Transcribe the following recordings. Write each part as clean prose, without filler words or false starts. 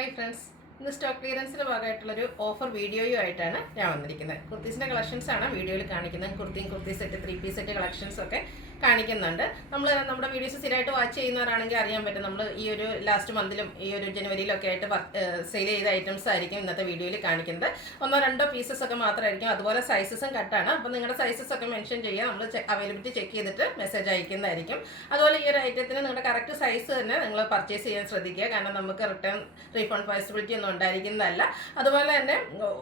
Hi friends, ഇന്ന് stock ക്ലിയറൻസിൻ്റെ ഭാഗമായിട്ടുള്ളൊരു offer വീഡിയോയുമായിട്ടാണ് ഞാൻ വന്നിരിക്കുന്നത്. കുർത്തീസിൻ്റെ കളക്ഷൻസാണ് വീഡിയോയിൽ കാണിക്കുന്നത്. കുർത്തി സെറ്റ്, 3 പീസ് സെറ്റ് കളക്ഷൻസൊക്കെ കാണിക്കുന്നുണ്ട്. നമ്മുടെ വീഡിയോസ് സ്ഥിരമായിട്ട് വാച്ച് ചെയ്യുന്നവരാണെങ്കിൽ അറിയാൻ പറ്റും. നമ്മൾ ഈ ഒരു ലാസ്റ്റ് മന്തിലും ഈ ഒരു ജനുവരിയിലൊക്കെ ആയിട്ട് സെയിൽ ചെയ്ത ഐറ്റംസ് ആയിരിക്കും ഇന്നത്തെ വീഡിയോയിൽ കാണിക്കുന്നത്. 1-2 പീസസ് ഒക്കെ മാത്രമായിരിക്കും. അതുപോലെ സൈസസും കട്ടാണ്. അപ്പോൾ നിങ്ങളുടെ സൈസസ് ഒക്കെ മെൻഷൻ ചെയ്യുക. നമ്മൾ അവൈലബിലിറ്റി ചെക്ക് ചെയ്തിട്ട് മെസ്സേജ് അയക്കുന്നതായിരിക്കും. അതുപോലെ ഈ ഒരു ഐറ്റത്തിന് നിങ്ങളുടെ കറക്റ്റ് സൈസ് തന്നെ നിങ്ങൾ പർച്ചേസ് ചെയ്യാൻ ശ്രദ്ധിക്കുക. കാരണം നമുക്ക് റിട്ടേൺ റീഫണ്ട് പോസിബിലിറ്റി ഒന്നും ഉണ്ടായിരിക്കുന്നതല്ല. അതുപോലെ തന്നെ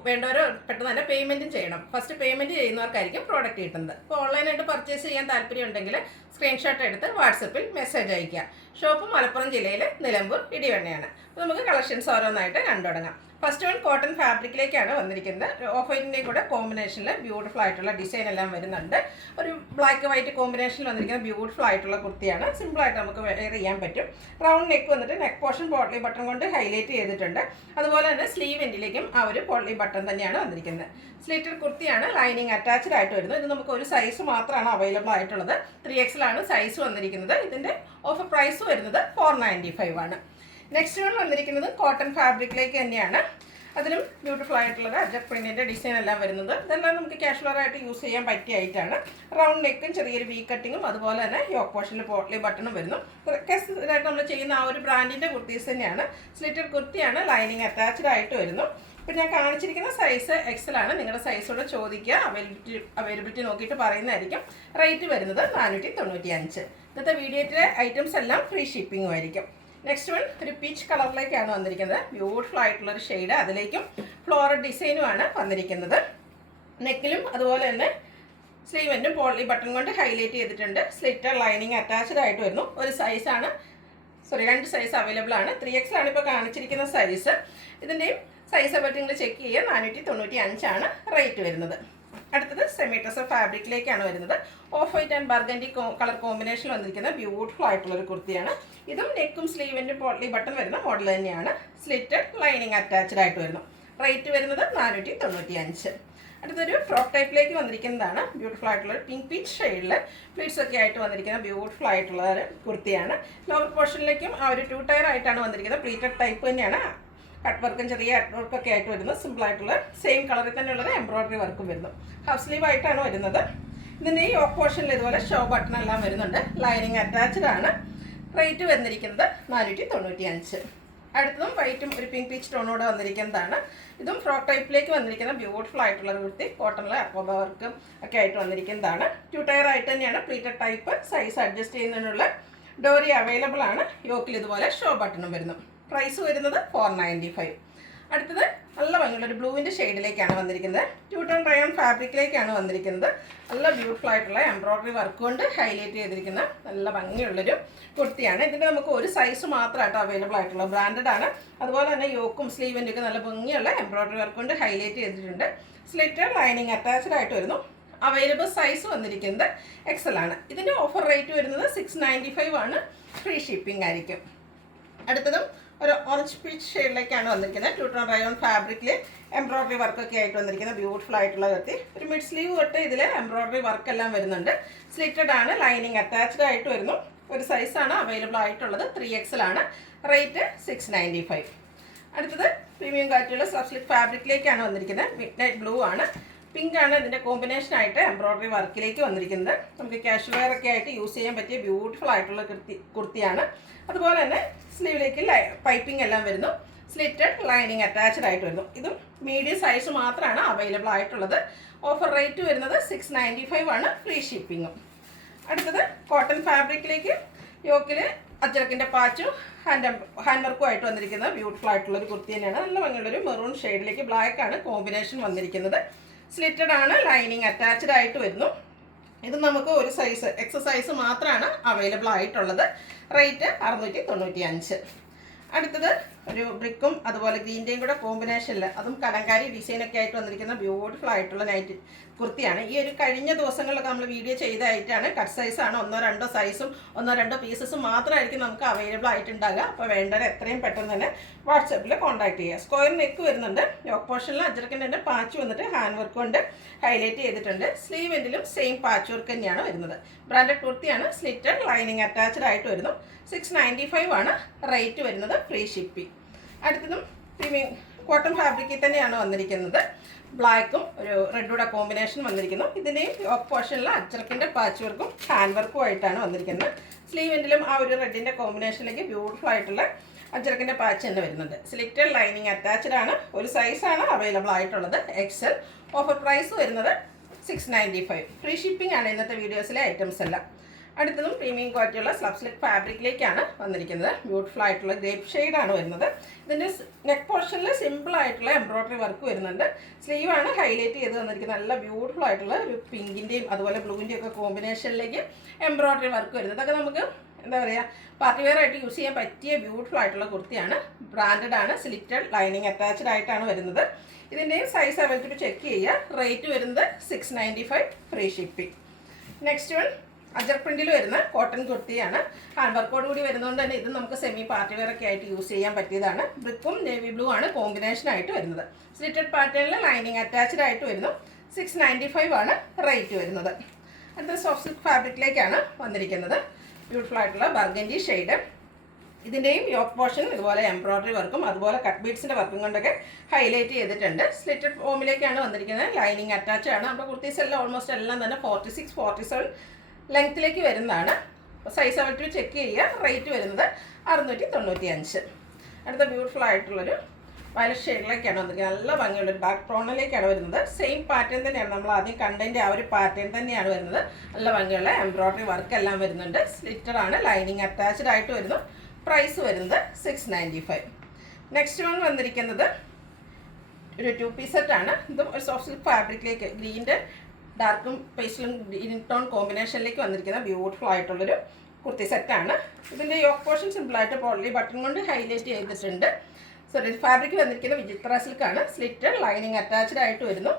വേണ്ടവർ പെട്ടെന്ന് തന്നെ പേയ്മെൻറ്റും ചെയ്യണം. ഫസ്റ്റ് പേയ്മെൻറ്റ് ചെയ്യുന്നവർക്കായിരിക്കും പ്രോഡക്റ്റ് കിട്ടുന്നത്. അപ്പോൾ ഓൺലൈനായിട്ട് പർച്ചേസ് ചെയ്യാൻ താല്പര്യം ഉണ്ടെങ്കിൽ സ്ക്രീൻഷോട്ട് എടുത്ത് വാട്സപ്പിൽ മെസ്സേജ് അയയ്ക്കുക. ഷോപ്പ് മലപ്പുറം ജില്ലയിൽ നിലമ്പൂർ ഇടിവണ്ണയാണ്. അപ്പോൾ നമുക്ക് കളക്ഷൻസ് ഓരോന്നായിട്ട് കണ്ടു തുടങ്ങാം. ഫസ്റ്റ് വൺ കോട്ടൺ ഫാബ്രിക്കിലേക്കാണ് വന്നിരിക്കുന്നത്. ഓഫ് വൈറ്റിൻ്റെ കൂടെ കോമ്പിനേഷനിൽ ബ്യൂട്ടിഫുൾ ആയിട്ടുള്ള ഡിസൈൻ എല്ലാം വരുന്നുണ്ട്. ഒരു ബ്ലാക്ക് വൈറ്റ് കോമ്പിനേഷനിൽ വന്നിരിക്കുന്ന ബ്യൂട്ടിഫുൾ ആയിട്ടുള്ള കുർത്തിയാണ്. സിമ്പിളായിട്ട് നമുക്ക് വെയർ ചെയ്യാൻ പറ്റും. റൗണ്ട് നെക്ക് വന്നിട്ട് നെക്ക് പോർഷൻ പോട്ട്ലി ബട്ടൺ കൊണ്ട് ഹൈലൈറ്റ് ചെയ്തിട്ടുണ്ട്. അതുപോലെ തന്നെ സ്ലീവ് എൻഡിലേക്കും ആ ഒരു പോട്ട്ലി ബട്ടൺ തന്നെയാണ് വന്നിരിക്കുന്നത്. സ്ലിറ്റഡ് കുർത്തിയാണ്. ലൈനിങ് അറ്റാച്ച്ഡ് ആയിട്ട് വരുന്നത്. ഇത് നമുക്ക് ഒരു സൈസ് മാത്രമാണ് അവൈലബിൾ ആയിട്ടുള്ളത്. 3XL ആണ് സൈസ് വന്നിരിക്കുന്നത്. ഇതിൻ്റെ ഓഫർ പ്രൈസ് വരുന്നത് 495 ആണ്. നെക്സ്റ്റ് വൺ വന്നിരിക്കുന്നത് കോട്ടൺ ഫാബ്രിക്കിലേക്ക് തന്നെയാണ്. അതിലും ബ്യൂട്ടിഫുൾ ആയിട്ടുള്ളത് അജക് പ്രിന്റിൻ്റെ ഡിസൈൻ എല്ലാം വരുന്നത്. ഇതെല്ലാം നമുക്ക് കാഷ്വലറായിട്ട് യൂസ് ചെയ്യാൻ പറ്റിയ ആയിട്ടാണ്. റൗണ്ട് നെക്കും ചെറിയൊരു വി കട്ടിങ്ങും അതുപോലെ തന്നെ യോക്ക് പോർഷനിൽ പോട്ട്ലി ബട്ടണും വരുന്നു. ഇതായിട്ട് നമ്മൾ ചെയ്യുന്ന ആ ഒരു ബ്രാൻഡിൻ്റെ കുർത്തീസ് തന്നെയാണ്. സ്ലിറ്റഡ് കുർത്തിയാണ്. ലൈനിങ് അറ്റാച്ച്ഡ് ആയിട്ട് വരുന്നു. ഇപ്പം ഞാൻ കാണിച്ചിരിക്കുന്ന സൈസ് XL ആണ്. നിങ്ങളുടെ സൈസോടെ ചോദിക്കുക. അവൈലബിലിറ്റി നോക്കിയിട്ട് പറയുന്നതായിരിക്കും. റേറ്റ് വരുന്നത് 495. ഇന്നത്തെ വീഡിയോയിലെ ഐറ്റംസ് എല്ലാം ഫ്രീ ഷിപ്പിംഗും ആയിരിക്കും. നെക്സ്റ്റ് വൺ ഒരു പീച്ച് കളറിലേക്കാണ് വന്നിരിക്കുന്നത്. ബ്യൂട്ടിഫുൾ ആയിട്ടുള്ളൊരു ഷെയ്ഡ്. അതിലേക്കും ഫ്ലോറൽ ഡിസൈനുമാണ് വന്നിരിക്കുന്നത്. നെക്കിലും അതുപോലെ തന്നെ സ്ലീവെൻറ്റും പോട്ട്ലി ബട്ടൺ കൊണ്ട് ഹൈലൈറ്റ് ചെയ്തിട്ടുണ്ട്. സ്ലിറ്റർ ലൈനിങ് അറ്റാച്ച്ഡ് ആയിട്ട് വരുന്നു. ഒരു സൈസാണ് 2 സൈസ് അവൈലബിൾ ആണ്. 3XL ആണ് ഇപ്പോൾ കാണിച്ചിരിക്കുന്ന സൈസ്. ഇതിൻ്റെയും സൈസ് പറ്റി നിങ്ങൾ ചെക്ക് ചെയ്യുക. 495 ആണ് റേറ്റ് വരുന്നത്. അടുത്തത് സെമി ടസർ ഫാബ്രിക്കിലേക്കാണ് വരുന്നത്. Of white and burgundy colour combination വന്നിരിക്കുന്ന ബ്യൂട്ടിഫുൾ ആയിട്ടുള്ളൊരു കുർത്തിയാണ്. ഇതും നെക്കും സ്ലീവിൻ്റെ പോട്ട്ലി ബട്ടൺ വരുന്ന മോഡൽ തന്നെയാണ്. സ്ലിറ്റഡ് ലൈനിങ് അറ്റാച്ച്ഡ് ആയിട്ട് വരുന്നു. റേറ്റ് വരുന്നത് 495. അടുത്തൊരു ഫ്രോക്ക് ടൈപ്പിലേക്ക് വന്നിരിക്കുന്നതാണ്. ബ്യൂട്ടിഫുൾ ആയിട്ടുള്ള പിങ്ക് പീച്ച് ഷെയ്ഡിൽ പ്ലീറ്റ്സ് ഒക്കെ ആയിട്ട് വന്നിരിക്കുന്ന ബ്യൂട്ടിഫുൾ ആയിട്ടുള്ള ഒരു കുർത്തിയാണ്. ലോവർ പോർഷനിലേക്കും ആ ഒരു 2 ടയർ ആയിട്ടാണ് വന്നിരിക്കുന്നത്. പ്ലീറ്റഡ് ടൈപ്പ് തന്നെയാണ്. കട്ട് വർക്കും ചെറിയ കട്ട് വർക്കൊക്കെ ആയിട്ട് വരുന്നത്. സിമ്പിളായിട്ടുള്ള സെയിം കളറിൽ തന്നെയുള്ളത് എംബ്രോയ്ഡറി വർക്കും വരുന്നു. ഹാഫ് സ്ലീവ് ആയിട്ടാണ് വരുന്നത്. ഇതിൻ്റെ ഈ ഓഫ് പോർഷനിൽ ഇതുപോലെ ഷോ ബട്ടൺ എല്ലാം വരുന്നുണ്ട്. ലൈനിങ് അറ്റാച്ച്ഡ് ആണ്. റേറ്റ് വന്നിരിക്കുന്നത് 495. അടുത്തതും വൈറ്റും ഒരു പിങ്ക് പീച്ച് ടോണോടെ വന്നിരിക്കുന്നതാണ്. ഇതും ഫ്രോക്ക് ടൈപ്പിലേക്ക് വന്നിരിക്കുന്ന ബ്യൂട്ടിഫുൾ ആയിട്ടുള്ള കുർത്തി. കോട്ടണിൽ അക്കോബ വർക്കും ഒക്കെ ആയിട്ട് വന്നിരിക്കുന്നതാണ്. 2 ടയർ ആയിട്ട് തന്നെയാണ്. Pleated type. സൈസ് അഡ്ജസ്റ്റ് ചെയ്യുന്നതിനുള്ള ഡോറി അവൈലബിൾ ആണ്. യോക്കിൽ ഇതുപോലെ ഷോ ബട്ടണും വരുന്നു. പ്രൈസ് വരുന്നത് 495. അടുത്തത് നല്ല ഭംഗിയുള്ളൊരു ബ്ലൂവിൻ്റെ ഷെയ്ഡിലേക്കാണ് വന്നിരിക്കുന്നത്. 2 ടോൺ റയോൺ ഫാബ്രിക്കിലേക്കാണ് വന്നിരിക്കുന്നത്. നല്ല ബ്യൂട്ടിഫുൾ ആയിട്ടുള്ള എംബ്രോയ്ഡറി വർക്ക് കൊണ്ട് ഹൈലൈറ്റ് ചെയ്തിരിക്കുന്ന നല്ല ഭംഗിയുള്ളൊരു കുർത്തിയാണ്. ഇതിൻ്റെ നമുക്ക് ഒരു സൈസ് മാത്രമായിട്ട് അവൈലബിൾ ആയിട്ടുള്ള ബ്രാൻഡഡ് ആണ്. അതുപോലെ തന്നെ യോക്കും സ്ലീവിൻ്റെ ഒക്കെ നല്ല ഭംഗിയുള്ള എംബ്രോയ്ഡറി വർക്ക് കൊണ്ട് ഹൈലൈറ്റ് ചെയ്തിട്ടുണ്ട്. സ്ലിറ്റർ ലൈനിങ് അറ്റാച്ച്ഡ് ആയിട്ട് വരുന്നു. അവൈലബിൾ സൈസ് വന്നിരിക്കുന്നത് XL ആണ്. ഇതിൻ്റെ ഓഫർ റേറ്റ് വരുന്നത് 695 ആണ്. ഫ്രീ ഷിപ്പിംഗ് ആയിരിക്കും. അടുത്തതും ഒരു ഓറഞ്ച് പീച്ച് ഷെയ്ഡിലേക്കാണ് വന്നിരിക്കുന്നത്. 2 ടോൺ റയോൺ ഫാബ്രിക്കിൽ എംബ്രോയ്ഡറി വർക്കൊക്കെ ആയിട്ട് വന്നിരിക്കുന്ന ബ്യൂട്ടിഫുൾ ആയിട്ടുള്ള കുർത്തി. ഒരു മിഡ് സ്ലീവ് തൊട്ട് ഇതിൽ എംബ്രോയ്ഡറി വർക്കെല്ലാം വരുന്നുണ്ട്. സ്ലിറ്റഡ് ആണ്. ലൈനിങ് അറ്റാച്ച്ഡ് ആയിട്ട് വരുന്നു. ഒരു സൈസാണ് അവൈലബിൾ ആയിട്ടുള്ളത്. 3XL ആണ്. റേറ്റ് 695. അടുത്തത് പ്രീമിയം കാറ്റുള്ള സബ്സ്ലിറ്റ് ഫാബ്രിക്കിലേക്കാണ് വന്നിരിക്കുന്നത്. മിഡ് നൈറ്റ് ബ്ലൂ ആണ്. പിങ്ക് ആണ് ഇതിൻ്റെ കോമ്പിനേഷനായിട്ട് എംബ്രോയ്ഡറി വർക്കിലേക്ക് വന്നിരിക്കുന്നത്. നമുക്ക് കാഷ്വൽ വെയർ ഒക്കെ ആയിട്ട് യൂസ് ചെയ്യാൻ പറ്റിയ ബ്യൂട്ടിഫുൾ ആയിട്ടുള്ള കുർത്തിയാണ്. അതുപോലെ തന്നെ സ്ലീവിലേക്ക് പൈപ്പിംഗ് എല്ലാം വരുന്നു. സ്ലിറ്റഡ് ലൈനിങ് അറ്റാച്ച്ഡ് ആയിട്ട് വരുന്നു. ഇതും മീഡിയം സൈസ് മാത്രമാണ് അവൈലബിൾ ആയിട്ടുള്ളത്. ഓഫർ റേറ്റ് വരുന്നത് 695 ആണ്. ഫ്രീ ഷിപ്പിങ്ങും. അടുത്തത് കോട്ടൺ ഫാബ്രിക്കിലേക്ക് യോക്കിൽ അജ്രക്കിൻ്റെ പാച്ചും ഹാൻഡ് വർക്കും ആയിട്ട് വന്നിരിക്കുന്ന ബ്യൂട്ടിഫുൾ ആയിട്ടുള്ളൊരു കുർത്തി തന്നെയാണ്. നല്ല ഭംഗിയുള്ളൊരു മെറൂൺ ഷെയ്ഡിലേക്ക് ബ്ലാക്ക് ആണ് കോമ്പിനേഷൻ വന്നിരിക്കുന്നത്. സ്ലിറ്റഡ് ആണ്. ലൈനിങ് അറ്റാച്ച്ഡ് ആയിട്ട് വരുന്നു. ഇത് നമുക്ക് ഒരു സൈസ് സൈസ് മാത്രമാണ് അവൈലബിൾ ആയിട്ടുള്ളത്. റേറ്റ് 695. അടുത്തത് ഒരു ബ്രിക്കും അതുപോലെ ഗ്രീൻ്റെയും കൂടെ കോമ്പിനേഷനിൽ അതും കലങ്കാരി ഡിസൈനൊക്കെ ആയിട്ട് വന്നിരിക്കുന്ന ബ്യൂട്ടിഫുൾ ആയിട്ടുള്ള നൈറ്റ് കുർത്തിയാണ്. ഈ ഒരു കഴിഞ്ഞ ദിവസങ്ങളിലൊക്കെ നമ്മൾ വീഡിയോ ചെയ്തതായിട്ടാണ്. കട്ട് സൈസാണ്. 1-2 സൈസും 1-2 പീസസും മാത്രമായിരിക്കും നമുക്ക് അവൈലബിൾ ആയിട്ടുണ്ടാകുക. അപ്പോൾ വേണ്ടവർ എത്രയും പെട്ടെന്ന് തന്നെ വാട്സപ്പിൽ കോൺടാക്ട് ചെയ്യുക. സ്ക്വയർ നെക്ക് വരുന്നുണ്ട്. യോക്ക് പോർഷനിൽ അജറക്കിൻ്റെ പാച്ച് വന്നിട്ട് ഹാൻഡ് വർക്ക് കൊണ്ട് ഹൈലൈറ്റ് ചെയ്തിട്ടുണ്ട്. സ്ലീവ് എൻഡിലും സെയിം പാച്ച് വർക്ക് തന്നെയാണ് വരുന്നത്. ബ്രാൻഡഡ് കുർത്തിയാണ്. സ്ലിറ്റഡ് ലൈനിങ് അറ്റാച്ച്ഡ് ആയിട്ട് വരുന്നു. 695 ആണ് റേറ്റ് വരുന്നത്. Free shipping. അടുത്തതും പ്രീമിയം കോട്ടൺ ഫാബ്രിക്കിൽ തന്നെയാണ് വന്നിരിക്കുന്നത്. ബ്ലാക്കും ഒരു റെഡൂടെ കോമ്പിനേഷൻ വന്നിരിക്കുന്നു. ഇതിൻ്റെയും യോക്ക് പോർഷനിൽ അച്ചറക്കിൻ്റെ പാച്ച് വർക്കും ഹാൻഡ് വർക്കും ആയിട്ടാണ് വന്നിരിക്കുന്നത്. സ്ലീവിൻ്റിലും ആ ഒരു റെഡിൻ്റെ കോമ്പിനേഷനിലേക്ക് ബ്യൂട്ടിഫുൾ ആയിട്ടുള്ള അച്ചറക്കിൻ്റെ പാച്ച് തന്നെ വരുന്നുണ്ട്. സ്ലിറ്റഡ് ലൈനിങ് അറ്റാച്ച്ഡ് ആണ്. ഒരു സൈസാണ് അവൈലബിൾ ആയിട്ടുള്ളത്, എക്സൽ. ഓഫർ പ്രൈസ് വരുന്നത് 695. ഫ്രീ ഷിപ്പിംഗ് ആണ് ഇന്നത്തെ വീഡിയോസിലെ ഐറ്റംസ് എല്ലാം. അടുത്തതും പ്രീമിയം ക്വാളിറ്റിയുള്ള സ്ലബ് സിൽക്ക് ഫാബ്രിക്കിലേക്കാണ് വന്നിരിക്കുന്നത്. ബ്യൂട്ടിഫുൾ ആയിട്ടുള്ള ഗ്രേപ്പ് ഷെയ്ഡാണ് വരുന്നത്. ഇതിൻ്റെ നെക്ക് പോർഷനിൽ സിമ്പിൾ ആയിട്ടുള്ള എംബ്രോയ്ഡറി വർക്ക് വരുന്നുണ്ട്. സ്ലീവാണ് ഹൈലൈറ്റ് ചെയ്ത് വന്നിരിക്കുന്നത്. നല്ല ബ്യൂട്ടിഫുൾ ആയിട്ടുള്ള ഒരു പിങ്കിൻ്റെയും അതുപോലെ ബ്ലൂവിൻ്റെയും ഒക്കെ കോമ്പിനേഷനിലേക്ക് എംബ്രോയ്ഡറി വർക്ക് വരുന്നത്. അതൊക്കെ നമുക്ക് എന്താ പറയുക, പാർട്ടി വെയർ ആയിട്ട് യൂസ് ചെയ്യാൻ പറ്റിയ ബ്യൂട്ടിഫുൾ ആയിട്ടുള്ള കുർത്തിയാണ്. ബ്രാൻഡഡ് ആണ്. സ്ലിറ്റഡ് ലൈനിങ് അറ്റാച്ച്ഡ് ആയിട്ടാണ് വരുന്നത്. ഇതിൻ്റെയും സൈസ് അവൈലബിൾ ചെക്ക് ചെയ്യുക. റേറ്റ് വരുന്നത് 695, ഫ്രീ ഷിപ്പിംഗ്. നെക്സ്റ്റ് വൺ അജർ പ്രിന്റിൽ വരുന്ന കോട്ടൺ കുർത്തിയാണ്. ഹാൻഡ് വർക്കോട് കൂടി വരുന്നതുകൊണ്ട് തന്നെ ഇത് നമുക്ക് സെമി പാർട്ടി വെയർ ഒക്കെ ആയിട്ട് യൂസ് ചെയ്യാൻ പറ്റിയതാണ്. ബ്രിക്കും നേവി ബ്ലൂ ആണ് കോമ്പിനേഷൻ ആയിട്ട് വരുന്നത്. സ്ലിറ്റഡ് പാറ്റേണിൽ ലൈനിങ് അറ്റാച്ച്ഡ് ആയിട്ട് വരുന്നു. 695 ആണ് റേറ്റ് വരുന്നത്. അടുത്ത സോഫ്റ്റ് സിൽക്ക് ഫാബ്രിക്കിലേക്കാണ് വന്നിരിക്കുന്നത്. ബ്യൂട്ടിഫുൾ ആയിട്ടുള്ള ബർഗൻഡി ഷെയ്ഡ്. ഇതിൻ്റെയും യോക്ക് പോർഷൻ ഇതുപോലെ എംബ്രോയ്ഡറി വർക്കും അതുപോലെ കട്ട് ബീഡ്സിൻ്റെ വർക്കും കൊണ്ടൊക്കെ ഹൈലൈറ്റ് ചെയ്തിട്ടുണ്ട്. സ്ലിറ്റഡ് ഫോമിലേക്കാണ് വന്നിരിക്കുന്നത്. ലൈനിങ് അറ്റാച്ച് ആണ്. നമ്മുടെ കുർത്തീസ് എല്ലാം ഓൾമോസ്റ്റ് എല്ലാം തന്നെ 46, 47 ലെങ്ത്തിലേക്ക് വരുന്നതാണ്. സൈസ് അവൈലബിൾ ചെക്ക് ചെയ്യുക. റേറ്റ് വരുന്നത് 695. അടുത്ത ബ്യൂട്ടിഫുൾ ആയിട്ടുള്ളൊരു വയലറ്റ് ഷെയ്ഡിലേക്കാണ് വന്നിരിക്കുന്നത്. നല്ല ഭംഗിയുള്ളൊരു ഡാർക്ക് ബ്രൗണിലേക്കാണ് വരുന്നത്. സെയിം പാറ്റേൺ തന്നെയാണ്, നമ്മൾ ആദ്യം കണ്ടതിൻ്റെ ആ ഒരു പാറ്റേൺ തന്നെയാണ് വരുന്നത്. നല്ല ഭംഗിയുള്ള എംബ്രോയ്ഡറി വർക്ക് എല്ലാം വരുന്നുണ്ട്. സ്ലിറ്റഡ് ആണ്. ലൈനിങ് അറ്റാച്ച്ഡ് ആയിട്ട് വരുന്നു. പ്രൈസ് വരുന്നത് 695. നെക്സ്റ്റ് വൺ വന്നിരിക്കുന്നത് ഒരു 2 പീസ് സെറ്റാണ്. ഇതും ഒരു സോഫ്റ്റ് സിൽക്ക് ഫാബ്രിക്കിലേക്ക് ഗ്രീൻ്റെ ഡാർക്കും പേസ്റ്റലും ഗ്രീൻ ടോൺ കോമ്പിനേഷനിലേക്ക് വന്നിരിക്കുന്ന ബ്യൂട്ടിഫുൾ ആയിട്ടുള്ളൊരു കുർത്തി സെറ്റാണ്. ഇതിൻ്റെ യോക്ക് പോർഷൻ സിമ്പിളായിട്ട് പോളി ബട്ടൺ കൊണ്ട് ഹൈലൈറ്റ് ചെയ്തിട്ടുണ്ട്. സോറി, ഫാബ്രിക് വന്നിരിക്കുന്ന വിചിത്ര സിൽക്കാണ്. സ്ലിറ്റഡ് ലൈനിങ് അറ്റാച്ച്ഡ് ആയിട്ട് വരുന്നു.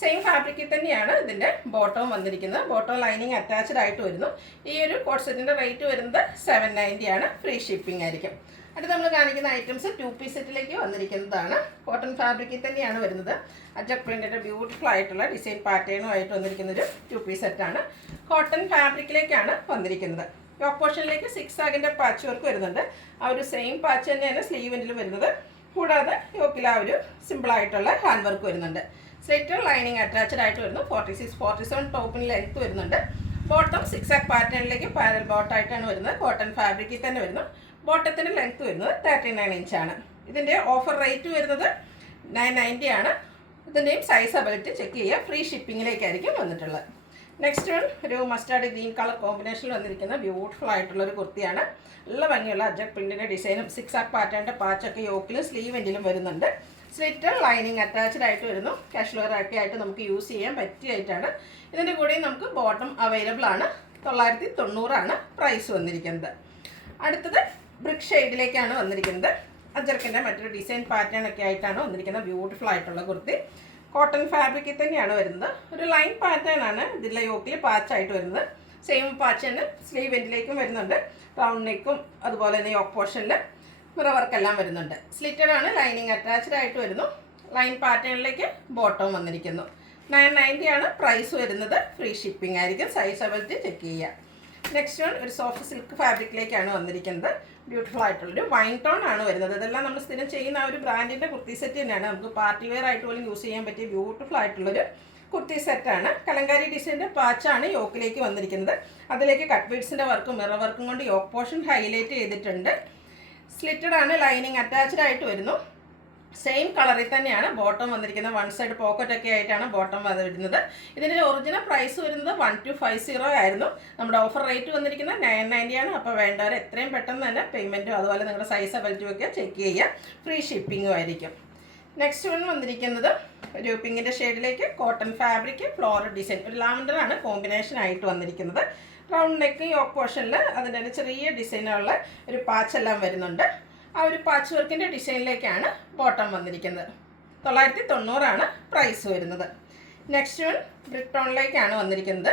സെയിം ഫാബ്രിക്കിൽ തന്നെയാണ് ഇതിൻ്റെ ബോട്ടവും വന്നിരിക്കുന്നത്. ബോട്ടം ലൈനിങ് അറ്റാച്ച്ഡ് ആയിട്ട് വരുന്നു. ഈ ഒരു കോട്ട് സെറ്റിൻ്റെ റേറ്റ് വരുന്നത് 790 ആണ്. ഫ്രീ ഷിപ്പിംഗ് ആയിരിക്കും. അടുത്ത് നമ്മൾ കാണിക്കുന്ന ഐറ്റംസ് 2 പീസ് സെറ്റിലേക്ക് വന്നിരിക്കുന്നതാണ്. കോട്ടൺ ഫാബ്രിക്കിൽ തന്നെയാണ് വരുന്നത്. അജക് പ്രിന്റിൻ്റെ ബ്യൂട്ടിഫുൾ ആയിട്ടുള്ള ഡിസൈൻ പാറ്റേണുമായിട്ട് വന്നിരിക്കുന്നൊരു 2 പീസ് സെറ്റാണ്. കോട്ടൺ ഫാബ്രിക്കിലേക്കാണ് വന്നിരിക്കുന്നത്. യോക്ക് പോർഷനിലേക്ക് 6 ആഗിൻ്റെ പാച്ച് വർക്ക് വരുന്നുണ്ട്. ആ ഒരു സെയിം പാച്ച് തന്നെയാണ് സ്ലീവെൻറ്റിലും വരുന്നത്. കൂടാതെ യോക്കിൽ ആ ഒരു സിമ്പിളായിട്ടുള്ള ഹാൻഡ് വർക്ക് വരുന്നുണ്ട്. സ്ലിറ്റഡ് ലൈനിങ് അറ്റാച്ച്ഡ് ആയിട്ട് വരുന്നു. 46, 47 ടോപ്പിന് ലെങ്ത്ത് വരുന്നുണ്ട്. ബോട്ടം 6 ആഗ് പാറ്റേണിലേക്ക് പാരൽ ബോട്ടായിട്ടാണ് വരുന്നത്. കോട്ടൺ ഫാബ്രിക്കിൽ തന്നെ വരുന്നു. ബോട്ടത്തിൻ്റെ ലെങ്ത്ത് വരുന്നത് 39 ഇഞ്ചാണ്. ഇതിൻ്റെ ഓഫർ റേറ്റ് വരുന്നത് 990 ആണ്. ഇതിൻ്റെയും സൈസ് അവൈലബിലിറ്റി ചെക്ക് ചെയ്യുക. ഫ്രീ ഷിപ്പിങ്ങിലേക്കായിരിക്കും വന്നിട്ടുള്ളത്. നെക്സ്റ്റ് വൺ ഒരു മസ്റ്റാർഡ് ഗ്രീൻ കളർ കോമ്പിനേഷനിൽ വന്നിരിക്കുന്ന ബ്യൂട്ടിഫുൾ ആയിട്ടുള്ളൊരു കുർത്തിയാണ്. നല്ല ഭംഗിയുള്ള അജക് പ്രിന്റിൻ്റെ ഡിസൈനും 6 ആഗ് പാറ്റേണിൻ്റെ പാച്ചൊക്കെ യോക്കിലും സ്ലീവെൻറ്റിലും വരുന്നുണ്ട്. സ്ലിറ്റഡ് ലൈനിങ് അറ്റാച്ച്ഡ് ആയിട്ട് വരുന്നു. കാഷ്വൽ ഒക്കെ ആയിട്ട് നമുക്ക് യൂസ് ചെയ്യാൻ പറ്റിയായിട്ടാണ്. ഇതിൻ്റെ കൂടെയും നമുക്ക് ബോട്ടം അവൈലബിൾ ആണ്. 990 ആണ് പ്രൈസ് വന്നിരിക്കുന്നത്. അടുത്തത് ബ്രിക്ക് ഷെയ്ഡിലേക്കാണ് വന്നിരിക്കുന്നത്. അജർക്കിൻ്റെ മറ്റൊരു ഡിസൈൻ പാറ്റേൺ ഒക്കെ ആയിട്ടാണ് വന്നിരിക്കുന്നത്. ബ്യൂട്ടിഫുൾ ആയിട്ടുള്ള കുർത്തി. കോട്ടൺ ഫാബ്രിക്കിൽ തന്നെയാണ് വരുന്നത്. ഒരു ലൈൻ പാറ്റേൺ ആണ് ഇതിലെ യോക്കിൽ പാച്ചായിട്ട് വരുന്നത്. സെയിം പാച്ച് തന്നെ സ്ലീവ് എൻഡിലേക്കും വരുന്നുണ്ട്. റൗണ്ട് നെക്കും അതുപോലെ തന്നെ യോക്ക് പോർഷനിൽ മിറർ വർക്കെല്ലാം വരുന്നുണ്ട്. സ്ലിറ്റഡ് ആണ്. ലൈനിങ് അറ്റാച്ച്ഡ് ആയിട്ട് വരുന്നു. ലൈൻ പാറ്റേണിലേക്ക് ബോട്ടം വന്നിരിക്കുന്നു. 990 ആണ് പ്രൈസ് വരുന്നത്. ഫ്രീ ഷിപ്പിംഗ് ആയിരിക്കും. സൈസ് അവൈലബിലിറ്റി ചെക്ക് ചെയ്യുക. നെക്സ്റ്റ് വൺ ഒരു സോഫ്റ്റ് സിൽക്ക് ഫാബ്രിക്കിലേക്കാണ് വന്നിരിക്കുന്നത്. ബ്യൂട്ടിഫുൾ ആയിട്ടുള്ളൊരു വൈൻ ടോൺ ആണ് വരുന്നത്. ഇതെല്ലാം നമ്മൾ സ്ഥിരം ചെയ്യുന്ന ആ ഒരു ബ്രാൻഡിൻ്റെ കുർത്തി സെറ്റ് തന്നെയാണ്. നമുക്ക് പാർട്ടി വെയർ ആയിട്ട് പോലും യൂസ് ചെയ്യാൻ പറ്റിയ ബ്യൂട്ടിഫുൾ ആയിട്ടുള്ളൊരു കുർത്തി സെറ്റാണ്. കലങ്കാരി ഡിസൈൻ്റെ പാച്ചാണ് യോക്കിലേക്ക് വന്നിരിക്കുന്നത്. അതിലേക്ക് കട്ട് ബീഡ്സിൻ്റെ വർക്കും മിറർ വർക്കും കൊണ്ട് യോക്ക് പോർഷൻ ഹൈലൈറ്റ് ചെയ്തിട്ടുണ്ട്. സ്ലിറ്റഡ് ആണ്. ലൈനിങ് അറ്റാച്ച്ഡ് ആയിട്ട് വരുന്നു. സെയിം കളറിൽ തന്നെയാണ് ബോട്ടം വന്നിരിക്കുന്നത്. 1 സൈഡ് പോക്കറ്റ് ഒക്കെ ആയിട്ടാണ് ബോട്ടം വരുന്നത്. ഇതിൻ്റെ ഒറിജിനൽ പ്രൈസ് വരുന്നത് 1250 ആയിരുന്നു. നമ്മുടെ ഓഫർ റേറ്റ് വന്നിരിക്കുന്നത് 990 ആണ്. അപ്പോൾ വേണ്ടവർ എത്രയും പെട്ടെന്ന് തന്നെ പേയ്മെൻറ്റും അതുപോലെ നിങ്ങളുടെ സൈസ് അവൈലബിലിറ്റി ഒക്കെ ചെക്ക് ചെയ്യുക. ഫ്രീ ഷിപ്പിങ്ങും ആയിരിക്കും. നെക്സ്റ്റ് വൺ വന്നിരിക്കുന്നത് ഒരു പിങ്കിൻ്റെ ഷെയ്ഡിലേക്ക് കോട്ടൺ ഫാബ്രിക് ഫ്ലോറൽ ഡിസൈൻ, ഒരു ലാവൻഡർ ആണ് കോമ്പിനേഷൻ ആയിട്ട് വന്നിരിക്കുന്നത്. റൗണ്ട് നെക്ക് യോക്ക് പോർഷനിൽ അതിൻ്റെ തന്നെ ചെറിയ ഡിസൈനുള്ള ഒരു പാച്ചെല്ലാം വരുന്നുണ്ട്. ആ ഒരു പാച്ച് വർക്കിൻ്റെ ഡിസൈനിലേക്കാണ് ബോട്ടം വന്നിരിക്കുന്നത്. 990 ആണ് പ്രൈസ് വരുന്നത്. നെക്സ്റ്റ് വൺ ബ്രിക്ക് ടോണിലേക്കാണ് വന്നിരിക്കുന്നത്.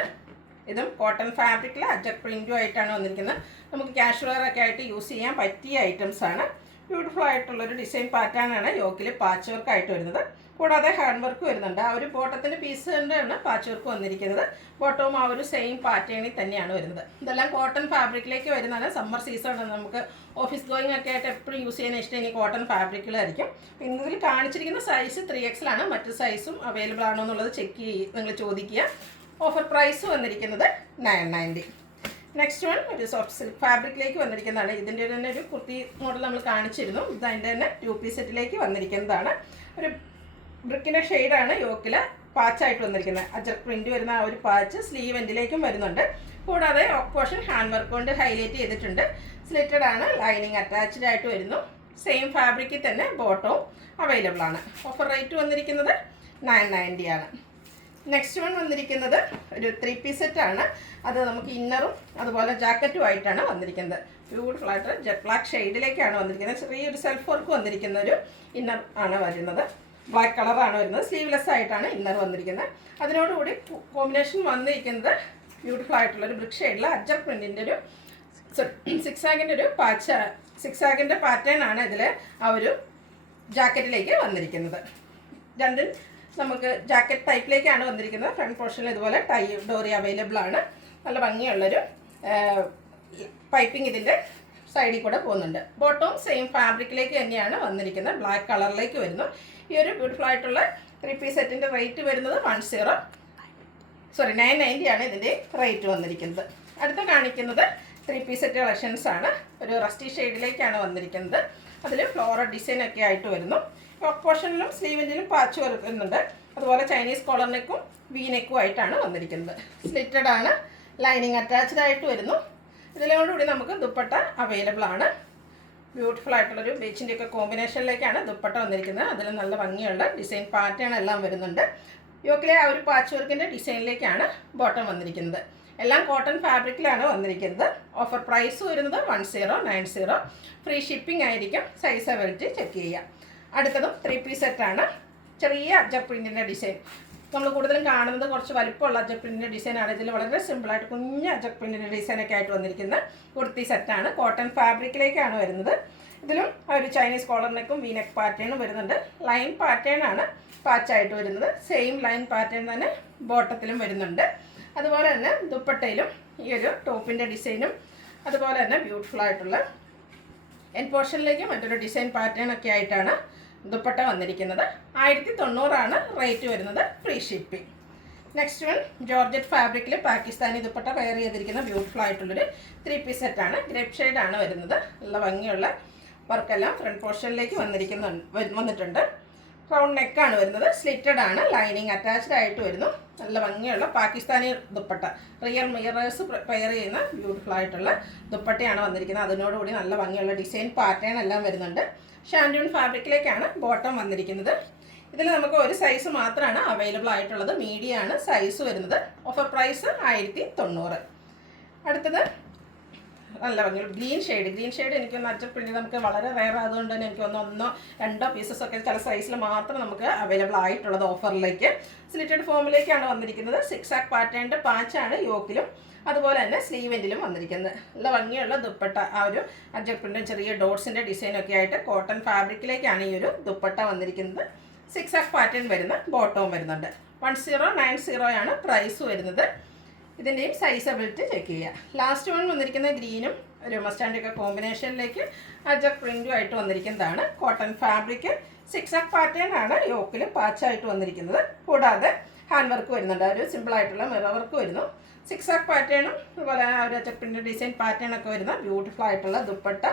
ഇതും കോട്ടൺ ഫാബ്രിക്കിൽ അജക് പ്രിൻറ്റും ആയിട്ടാണ് വന്നിരിക്കുന്നത്. നമുക്ക് കാഷ്വൽ ഒക്കെ ആയിട്ട് യൂസ് ചെയ്യാൻ പറ്റിയ ഐറ്റംസ് ആണ്. ബ്യൂട്ടിഫുൾ ആയിട്ടുള്ളൊരു ഡിസൈൻ പാറ്റേൺ ആണ് യോക്കിൽ പാച്ച് വർക്ക് ആയിട്ട് വരുന്നത്. കൂടാതെ ഹാൻഡ് വർക്ക് വരുന്നുണ്ട്. ആ ഒരു ബോട്ടത്തിൻ്റെ പീസ് കൊണ്ടാണ് പാച്ച് വർക്ക് വന്നിരിക്കുന്നത്. ബോട്ടവും ആ ഒരു സെയിം പാറ്റേണിൽ തന്നെയാണ് വരുന്നത്. ഇതെല്ലാം കോട്ടൺ ഫാബ്രിക്കിലേക്ക് വരുന്നതാണ്. സമ്മർ സീസൺ നമുക്ക് ഓഫീസ് ഗോയിങ് ഒക്കെ ആയിട്ട് എപ്പോഴും യൂസ് ചെയ്യാൻ ഇഷ്ടം ഇനി കോട്ടൺ ഫാബ്രിക്കിലായിരിക്കും. ഇതിൽ കാണിച്ചിരിക്കുന്ന സൈസ് 3XL ആണ്. മറ്റു സൈസും അവൈലബിൾ ആണോ എന്നുള്ളത് ചെക്ക് ചെയ്യുക, നിങ്ങൾ ചോദിക്കുക. ഓഫർ പ്രൈസ് വന്നിരിക്കുന്നത് 990. നെക്സ്റ്റ് വൺ ഒരു സോഫ്റ്റ് സിൽക്ക് ഫാബ്രിക്കിലേക്ക് വന്നിരിക്കുന്നതാണ്. ഇതിൻ്റെ തന്നെ ഒരു കുർത്തി മോഡൽ നമ്മൾ കാണിച്ചിരുന്നു. ഇത് അതിൻ്റെ തന്നെ 2 പീസ് സെറ്റിലേക്ക് വന്നിരിക്കുന്നതാണ്. ഒരു ബ്രിക്കിൻ്റെ ഷെയ്ഡാണ് യോക്കിൽ പാച്ചായിട്ട് വന്നിരിക്കുന്നത്. അജർക്ക് പ്രിൻറ്റ് വരുന്ന ആ ഒരു പാച്ച് സ്ലീവ് എൻഡിലേക്കും വരുന്നുണ്ട്. കൂടാതെ പോർഷൻ ഹാൻഡ് വർക്ക് കൊണ്ട് ഹൈലൈറ്റ് ചെയ്തിട്ടുണ്ട്. സ്ലിറ്റഡ് ആണ്, ലൈനിങ് അറ്റാച്ച്ഡ് ആയിട്ട് വരുന്നു. സെയിം ഫാബ്രിക്കിൽ തന്നെ ബോട്ടവും അവൈലബിൾ ആണ്. ഓഫർ റേറ്റ് വന്നിരിക്കുന്നത് 990 ആണ്. നെക്സ്റ്റ് വൺ വന്നിരിക്കുന്നത് ഒരു 3 പീസ് സെറ്റാണ്. അത് നമുക്ക് ഇന്നറും അതുപോലെ ജാക്കറ്റും ആയിട്ടാണ് വന്നിരിക്കുന്നത്. ബ്യൂട്ടിഫുൾ ആയിട്ട് ജെറ്റ് ബ്ലാക്ക് ഷെയ്ഡിലേക്കാണ് വന്നിരിക്കുന്നത്. ചെറിയൊരു സെൽഫ് വർക്ക് വന്നിരിക്കുന്ന ഒരു ഇന്നർ ആണ് വരുന്നത്. ബ്ലാക്ക് കളറാണ് വരുന്നത്. സ്ലീവ്ലെസ് ആയിട്ടാണ് ഇന്നർ വന്നിരിക്കുന്നത്. അതിനോടുകൂടി കോമ്പിനേഷൻ വന്നിരിക്കുന്നത് ബ്യൂട്ടിഫുൾ ആയിട്ടുള്ളൊരു ബ്രിക്ക് ഷെയ്ഡിൽ അജർ പ്രിൻറ്റിൻ്റെ ഒരു സിക്സാഗിൻ്റെ ഒരു സിക്സാഗിൻ്റെ പാറ്റേൺ ആണ് ഇതിൽ ആ ഒരു ജാക്കറ്റിലേക്ക് വന്നിരിക്കുന്നത്. രണ്ടും നമുക്ക് ജാക്കറ്റ് ടൈപ്പിലേക്കാണ് വന്നിരിക്കുന്നത്. ഫ്രണ്ട് പോർഷനിൽ ഇതുപോലെ ഡോറി അവൈലബിൾ ആണ്. നല്ല ഭംഗിയുള്ളൊരു പൈപ്പിംഗ് ഇതിൻ്റെ സൈഡിൽ കൂടെ പോകുന്നുണ്ട്. ബോട്ടവും സെയിം ഫാബ്രിക്കിലേക്ക് തന്നെയാണ് വന്നിരിക്കുന്നത്. ബ്ലാക്ക് കളറിലേക്ക് വരുന്നു. ഈ ഒരു ബ്യൂട്ടിഫുൾ ആയിട്ടുള്ള 3 പീസ് സെറ്റിൻ്റെ റേറ്റ് വരുന്നത് 990 ആണ് ഇതിൻ്റെ റേറ്റ് വന്നിരിക്കുന്നത്. അടുത്ത കാണിക്കുന്നത് 3 പീസ് സെറ്റ് കളക്ഷൻസ് ആണ്. ഒരു റസ്റ്റി ഷെയ്ഡിലേക്കാണ് വന്നിരിക്കുന്നത്. അതിൽ ഫ്ലോറൽ ഡിസൈനൊക്കെ ആയിട്ട് വരുന്നു. പോർഷനിലും സ്ലീവിൻ്റെലും പാച്ച് വരുന്നുണ്ട്. അതുപോലെ ചൈനീസ് കോളർ നെക്കും വി നെക്കും ആയിട്ടാണ് വന്നിരിക്കുന്നത്. സ്ലിറ്റഡ് ആണ്, ലൈനിങ് അറ്റാച്ച്ഡ് ആയിട്ട് വരുന്നു. ഇതിലോടുകൂടി നമുക്ക് ദുപ്പട്ട അവൈലബിൾ ആണ്. ബ്യൂട്ടിഫുൾ ആയിട്ടുള്ളൊരു ബീച്ചിൻ്റെയൊക്കെ കോമ്പിനേഷനിലേക്കാണ് ദുപ്പട്ട വന്നിരിക്കുന്നത്. അതിൽ നല്ല ഭംഗിയുള്ള ഡിസൈൻ പാറ്റേൺ എല്ലാം വരുന്നുണ്ട്. യോക്കിലെ ആ ഒരു പാച്ച് വർക്കിൻ്റെ ഡിസൈനിലേക്കാണ് ബോട്ടം വന്നിരിക്കുന്നത്. എല്ലാം കോട്ടൺ ഫാബ്രിക്കിലാണ് വന്നിരിക്കുന്നത്. ഓഫർ പ്രൈസ് വരുന്നത് 1090. ഫ്രീ ഷിപ്പിംഗ് ആയിരിക്കും. സൈസ് അവൈലബിലിറ്റി ചെക്ക് ചെയ്യാം. അടുത്തതും 3 പീസ് സെറ്റാണ്. ചെറിയ അജർ പ്രിൻറ്റിൻ്റെ ഡിസൈൻ. നമ്മൾ കൂടുതലും കാണുന്നത് കുറച്ച് വലിപ്പമുള്ള അജർ പ്രിൻറ്റിൻ്റെ ഡിസൈനാണ്. ഇതിൽ വളരെ സിമ്പിളായിട്ട് കുഞ്ഞ് അജർ പ്രിൻറ്റിൻ്റെ ഡിസൈനൊക്കെ ആയിട്ട് വന്നിരിക്കുന്ന കുർത്തി സെറ്റാണ്. കോട്ടൺ ഫാബ്രിക്കിലേക്കാണ് വരുന്നത്. ഇതിലും ഒരു ചൈനീസ് കോളർ നെക്കും വി നെക്ക് പാറ്റേണും വരുന്നുണ്ട്. ലൈൻ പാറ്റേൺ ആണ് പാച്ചായിട്ട് വരുന്നത്. സെയിം ലൈൻ പാറ്റേൺ തന്നെ ബോട്ടത്തിലും വരുന്നുണ്ട്. അതുപോലെ തന്നെ ദുപ്പട്ടയിലും ഈ ഒരു ടോപ്പിൻ്റെ ഡിസൈനും അതുപോലെ തന്നെ ബ്യൂട്ടിഫുൾ ആയിട്ടുള്ള എൻ പോർഷനിലേക്ക് മറ്റൊരു ഡിസൈൻ പാറ്റേൺ ഒക്കെ ആയിട്ടാണ് ദുപ്പട്ട വന്നിരിക്കുന്നത്. 1090 ആണ് റേറ്റ് വരുന്നത്. Free shipping. Next one georgette ഫാബ്രിക്കിൽ പാകിസ്ഥാനി ദുപ്പട്ട പെയർ ചെയ്തിരിക്കുന്ന ബ്യൂട്ടിഫുൾ ആയിട്ടുള്ളൊരു 3 പീസ് സെറ്റാണ്. ഗ്രേപ്പ് ഷെയ്ഡാണ് വരുന്നത്. നല്ല ഭംഗിയുള്ള വർക്കെല്ലാം ഫ്രണ്ട് പോർഷനിലേക്ക് വന്നിട്ടുണ്ട്. റൗണ്ട് നെക്കാണ് വരുന്നത്. സ്ലിറ്റഡ് ആണ്, ലൈനിങ് അറ്റാച്ച്ഡ് ആയിട്ട് വരുന്നു. നല്ല ഭംഗിയുള്ള Pakistani dupatta, real mirrors pair ചെയ്യുന്ന ബ്യൂട്ടിഫുൾ ആയിട്ടുള്ള ദുപ്പട്ടയാണ് വന്നിരിക്കുന്നത്. അതിനോടുകൂടി നല്ല ഭംഗിയുള്ള ഡിസൈൻ പാറ്റേൺ എല്ലാം വരുന്നുണ്ട്. ഷാൻഡൂൺ ഫാബ്രിക്കിലേക്കാണ് ബോട്ടം വന്നിരിക്കുന്നത്. ഇതിൽ നമുക്ക് ഒരു സൈസ് മാത്രമാണ് അവൈലബിൾ ആയിട്ടുള്ളത്. മീഡിയം ആണ് സൈസ് വരുന്നത്. Offer price 1090. അടുത്തത് നല്ല ഭംഗിയുള്ള ഗ്രീൻ ഷെയ്ഡ് എനിക്കൊന്ന് അജർ പ്രിൻറ്റ് നമുക്ക് വളരെ റെയർ ആയതുകൊണ്ട് തന്നെ എനിക്കൊന്ന് 1-2 പീസസൊക്കെ ചില സൈസിൽ മാത്രം നമുക്ക് അവൈലബിൾ ആയിട്ടുള്ളത് ഓഫറിലേക്ക്. സ്ലിറ്റഡ് ഫോമിലേക്കാണ് വന്നിരിക്കുന്നത്. സിക്സാക് പാറ്റേണിൻ്റെ പാച്ചാണ് യോക്കിലും അതുപോലെ തന്നെ സ്ലീവെൻറ്റിലും വന്നിരിക്കുന്നത്. നല്ല ഭംഗിയുള്ള ദുപ്പട്ട, ആ ഒരു അജർ പ്രിൻറ്റും ചെറിയ ഡോട്ട്സിൻ്റെ ഡിസൈനൊക്കെ ആയിട്ട് കോട്ടൺ ഫാബ്രിക്കിലേക്കാണ് ഈ ഒരു ദുപ്പട്ട വന്നിരിക്കുന്നത്. സിക്സാക് പാറ്റേൺ വരുന്ന ബോട്ടവും വരുന്നുണ്ട്. 1090 ആണ് പ്രൈസ് വരുന്നത്. ഇതിൻ്റെയും സൈസ് അവൈലബിലിറ്റി ചെക്ക് ചെയ്യുക. ലാസ്റ്റ് വൺ വന്നിരിക്കുന്ന ഗ്രീനും ഒരു മസ്റ്റാൻഡൊക്കെ കോമ്പിനേഷനിലേക്ക് അജർ പ്രിൻറ്റും ആയിട്ട് വന്നിരിക്കുന്നതാണ്. കോട്ടൺ ഫാബ്രിക് സിക്സാക് പാറ്റേൺ ആണ് യോക്കിൽ പാച്ചായിട്ട് വന്നിരിക്കുന്നത്. കൂടാതെ ഹാൻഡ് വർക്ക് വരുന്നുണ്ട്. ഒരു സിമ്പിളായിട്ടുള്ള മിറർ വർക്ക് വരുന്നു. സിക്സാക് പാറ്റേണും അതുപോലെ ആ ഒരു അജർ പ്രിൻറ്റ് ഡിസൈൻ പാറ്റേണൊക്കെ വരുന്ന ബ്യൂട്ടിഫുൾ ആയിട്ടുള്ള ദുപ്പട്ട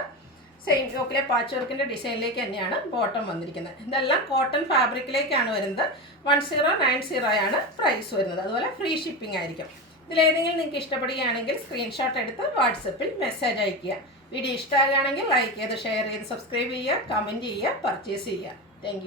സെയിം യോക്കിലെ പാച്ച് വർക്കിൻ്റെ ഡിസൈനിലേക്ക് തന്നെയാണ് ബോട്ടം വന്നിരിക്കുന്നത്. ഇതെല്ലാം കോട്ടൺ ഫാബ്രിക്കിലേക്കാണ് വരുന്നത്. 1090 ആണ് പ്രൈസ് വരുന്നത്. അതുപോലെ ഫ്രീ ഷിപ്പിംഗ് ആയിരിക്കും. ഇതിലേതെങ്കിലും നിങ്ങൾക്ക് ഇഷ്ടപ്പെടുകയാണെങ്കിൽ സ്ക്രീൻഷോട്ട് എടുത്ത് വാട്സപ്പിൽ മെസ്സേജ് അയയ്ക്കുക. വീഡിയോ ഇഷ്ടമാകുകയാണെങ്കിൽ ലൈക്ക് ചെയ്ത് ഷെയർ ചെയ്ത് സബ്സ്ക്രൈബ് ചെയ്യുക, കമൻറ്റ് ചെയ്യുക, പർച്ചേസ് ചെയ്യുക. താങ്ക്